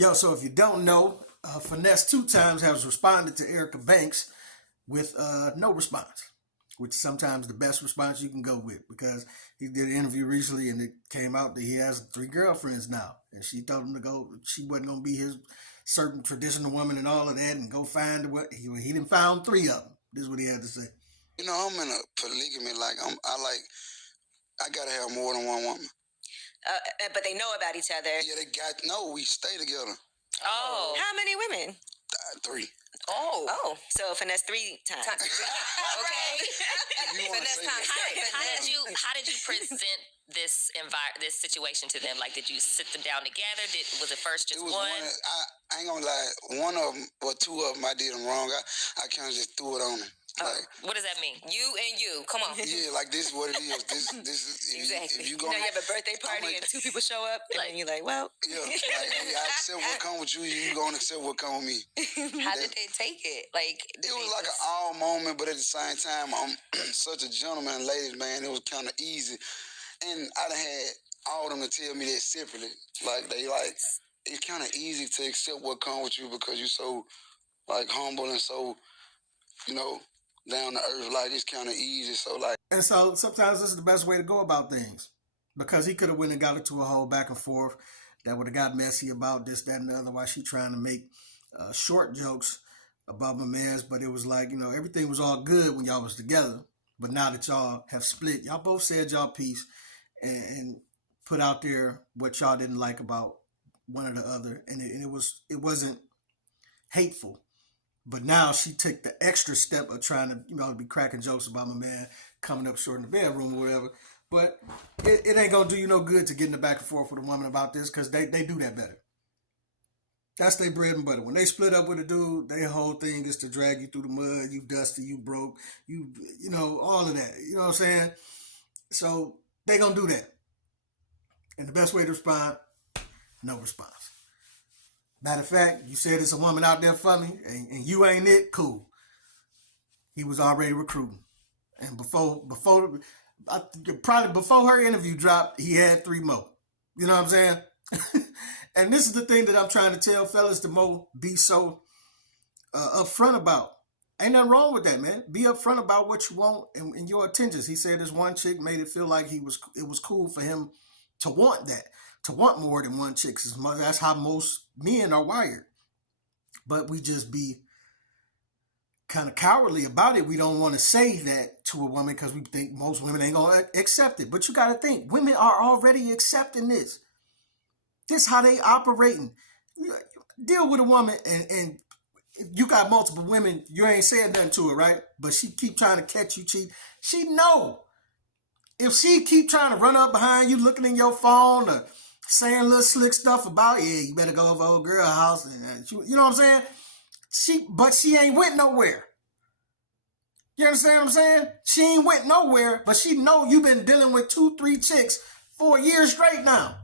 Yo, so if you don't know, finesse2tymes has responded to Erica Banks with no response, which is sometimes the best response you can go with, because he did an interview recently and it came out that he has 3 girlfriends now, and she told him to go. She wasn't gonna be his certain traditional woman and all of that, and go find what he didn't found 3 of them. This is what he had to say. You know, I'm in a polygamy. I gotta have more than one woman. But they know about each other. Yeah, we stay together. Oh. How many women? 3. Oh. So finesse 3 times. Okay. Finesse times. How did you present this situation to them? Like, did you sit them down together? Was it first just one? I ain't gonna lie. One of them or 2 of them, I did them wrong. I kind of just threw it on them. What does that mean? You and you. Come on. Yeah, like this is what it is. This is exactly. If you have a birthday party and 2 people show up, and then you're like, well. Yeah, I accept what come with you. You gonna accept what come with me. How did they take it? It was like an all moment, but at the same time, I'm such a gentleman and ladies man. It was kind of easy, and I done had all of them to tell me that separately. It's kind of easy to accept what come with you because you're so humble and so down to earth. It's kind of easy. And so sometimes this is the best way to go about things, because he could have went and got into a whole back and forth that would have got messy about this, that, and the other, while she trying to make short jokes about my mans. But it was everything was all good when y'all was together. But now that y'all have split, y'all both said y'all piece and put out there what y'all didn't like about one or the other. And it wasn't hateful. But now she took the extra step of trying to, be cracking jokes about my man coming up short in the bedroom or whatever. But it ain't going to do you no good to get in the back and forth with a woman about this, because they do that better. That's their bread and butter. When they split up with a dude, their whole thing is to drag you through the mud. You dusty, you broke, all of that. You know what I'm saying? So they going to do that. And the best way to respond, no response. Matter of fact, you said it's a woman out there for me, and you ain't it, cool. He was already recruiting. And probably before her interview dropped, he had 3 more. You know what I'm saying? And this is the thing that I'm trying to tell fellas to be so upfront about. Ain't nothing wrong with that, man. Be upfront about what you want and your intentions. He said this one chick made it feel like it was cool for him to want that. To want more than one chick. That's how most men are wired. But we just be kind of cowardly about it. We don't want to say that to a woman because we think most women ain't going to accept it. But you got to think, women are already accepting this. This is how they operating. Deal with a woman and you got multiple women, you ain't saying nothing to her, right? But she keep trying to catch you cheat. She know. If she keep trying to run up behind you, looking in your phone or saying little slick stuff about, you better go over old girl house. And you know what I'm saying? But she ain't went nowhere. You understand what I'm saying? She ain't went nowhere, but she know you been dealing with 2, 3 chicks for a year straight now.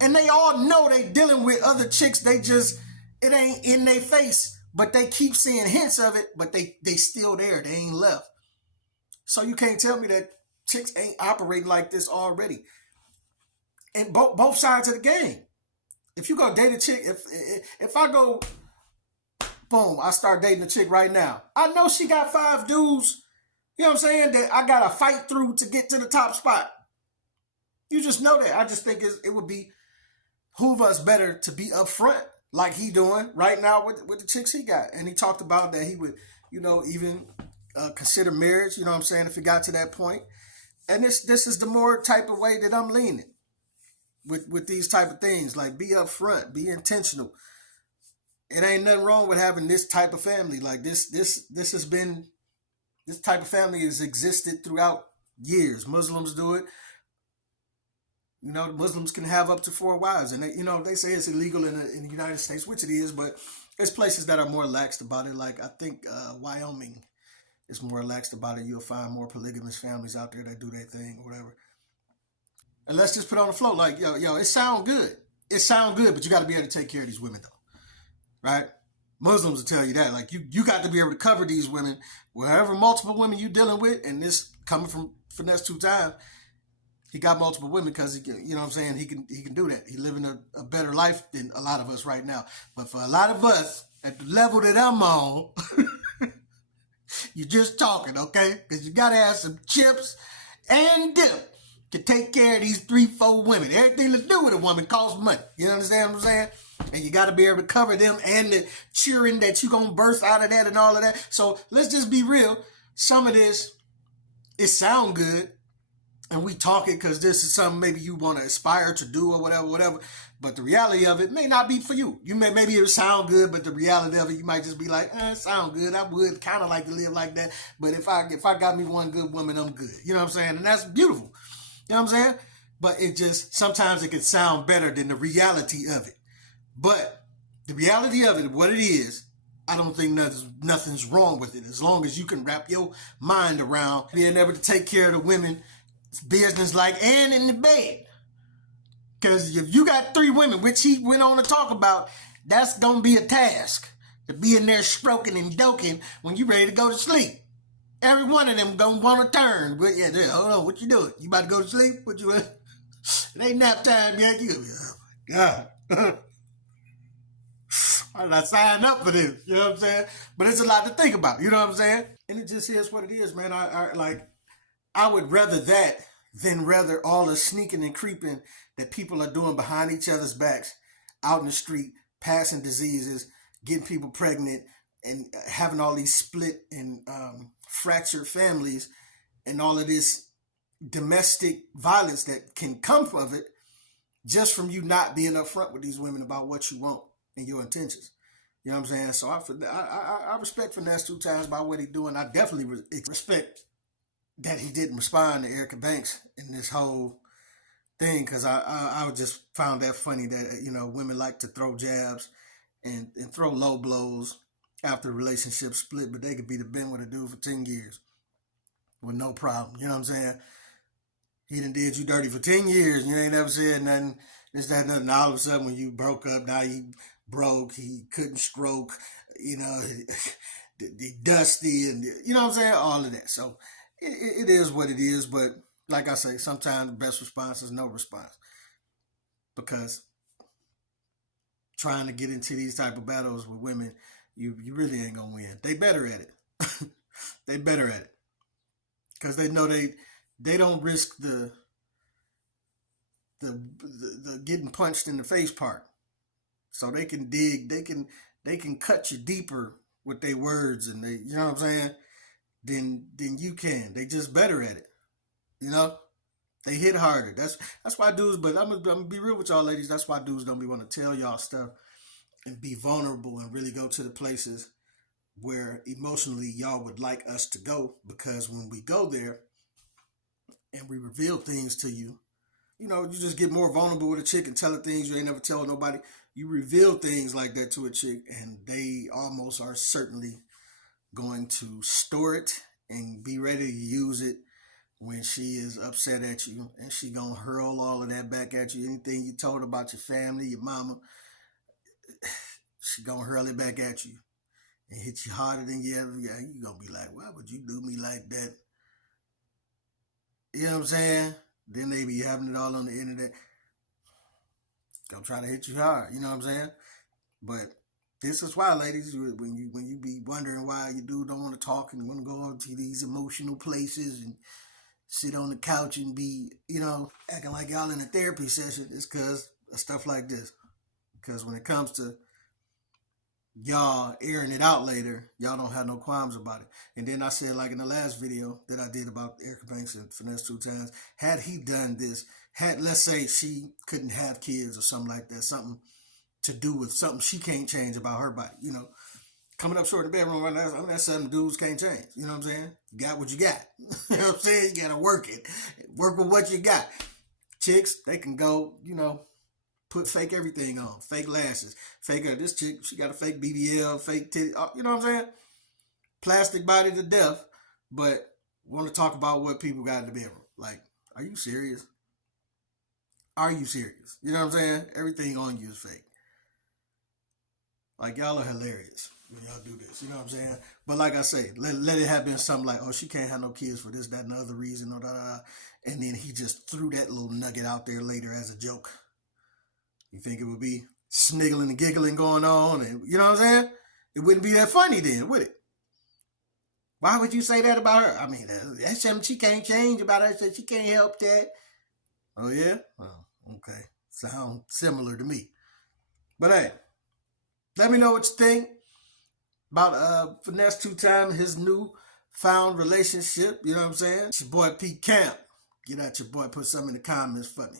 And they all know they dealing with other chicks. It ain't in their face, but they keep seeing hints of it, but they still there. They ain't left. So you can't tell me that chicks ain't operating like this already. And both sides of the game. If you go date a chick, if I go, boom, I start dating a chick right now, I know she got 5 dudes, you know what I'm saying, that I got to fight through to get to the top spot. You just know that. I just think it would behoove us better to be upfront like he doing right now with the chicks he got. And he talked about that he would, even consider marriage, you know what I'm saying, if it got to that point. And this is the more type of way that I'm leaning with these type of things. Like, be upfront, be intentional. It ain't nothing wrong with having this type of family. Like this type of family has existed throughout years. Muslims do it. Muslims can have up to 4 wives, and they say it's illegal in the United States, which it is, but there's places that are more laxed about it. Like, I think Wyoming is more laxed about it. You'll find more polygamous families out there that do their thing or whatever. And let's just put on the floor, like, yo, it sound good. It sound good, but you got to be able to take care of these women, though, right? Muslims will tell you that. Like, you got to be able to cover these women, wherever multiple women you dealing with, and this coming from finesse2tymes, He got multiple women because he can, you know what I'm saying? He can do that. He living a better life than a lot of us right now. But for a lot of us at the level that I'm on, you're just talking, okay? Because you got to have some chips and dip to take care of these 3-4 women. Everything to do with a woman costs money. You understand what I'm saying? And you got to be able to cover them and the cheering that you're going to birth out of that and all of that. So let's just be real. Some of this, it sound good. And we talk it because this is something maybe you want to aspire to do or whatever. But the reality of it may not be for you. Maybe it sound good, but the reality of it, you might just be like, it sound good. I would kind of like to live like that. But if I got me one good woman, I'm good. You know what I'm saying? And that's beautiful. You know what I'm saying? But it just, sometimes it can sound better than the reality of it. But the reality of it, what it is, I don't think nothing's wrong with it. As long as you can wrap your mind around being able to take care of the women, business like and in the bed. Because if you got 3 women, which he went on to talk about, that's going to be a task. To be in there stroking and doking when you ready to go to sleep. Every one of them going to want to turn. But yeah, hold on, what you doing? You about to go to sleep? What you it ain't nap time yet. You gonna be, oh my God. Why did I sign up for this? You know what I'm saying? But it's a lot to think about. You know what I'm saying? And it just is what it is, man. I would rather that than rather all the sneaking and creeping that people are doing behind each other's backs, out in the street, passing diseases, getting people pregnant, and having all these split and fractured families, and all of this domestic violence that can come from it, just from you not being upfront with these women about what you want and your intentions. You know what I'm saying? So I respect finesse2tymes by what he's doing. I definitely respect that he didn't respond to Erica Banks in this whole thing, because I just found that funny that, you know, women like to throw jabs and throw low blows after a relationship split, but they could be the been with a dude for 10 years with no problem. You know what I'm saying? He done did you dirty for 10 years and you ain't never said nothing, this, that, nothing. All of a sudden when you broke up, now he broke, he couldn't stroke, you know, the dusty, and you know what I'm saying? All of that. So it is what it is, but like I say, sometimes the best response is no response, because trying to get into these type of battles with women, you really ain't gonna win. They better at it. They better at it, because they know they don't risk the getting punched in the face part. So they can dig, they can cut you deeper with their words, and they, you know what I'm saying, than you can. They just better at it. You know? They hit harder. That's why dudes, but I'm gonna be real with y'all ladies, that's why dudes don't be want to tell y'all stuff and be vulnerable and really go to the places where emotionally y'all would like us to go, because when we go there and we reveal things to you, you know, you just get more vulnerable with a chick and tell her things you ain't never tell nobody. You reveal things like that to a chick, and they almost are certainly going to store it and be ready to use it when she is upset at you, and she gonna hurl all of that back at you. Anything you told about your family, your mama, she gonna hurl it back at you and hit you harder than you ever. Yeah, you gonna be like, why would you do me like that? You know what I'm saying? Then they be having it all on the internet. Gonna try to hit you hard. You know what I'm saying? But this is why, ladies, when you be wondering why your dude don't want to talk and want to go to these emotional places and sit on the couch and be, you know, acting like y'all in a therapy session, it's because of stuff like this. Because when it comes to y'all airing it out later, y'all don't have no qualms about it. And then I said, like in the last video that I did about Erica Banks and finesse2tymes, had he done this, let's say she couldn't have kids or something like that, something to do with something she can't change about her body, you know, coming up short in the bedroom right now, I mean, that's something dudes can't change. You know what I'm saying? You got what you got. You know what I'm saying? You got to work it. Work with what you got. Chicks, they can go, you know, put fake everything on. Fake lashes. Fake, this chick, she got a fake BBL, fake titty. You know what I'm saying? Plastic body to death. But want to talk about what people got in the bedroom. Like, are you serious? Are you serious? You know what I'm saying? Everything on you is fake. Like, y'all are hilarious. when y'all do this. You know what I'm saying? But like I say, let it have been something like, oh, she can't have no kids for this, that, and the other reason, or and then he just threw that little nugget out there later as a joke. You think it would be sniggling and giggling going on, and you know what I'm saying? It wouldn't be that funny then, would it? Why would you say that about her? I mean, that's something she can't change about her. She can't help that. Oh, yeah? Oh, okay. Sound similar to me. But hey, let me know what you think about finesse2tymes, his new found relationship. You know what I'm saying? It's your boy Pete Camp. Get out your boy, put something in the comments for me.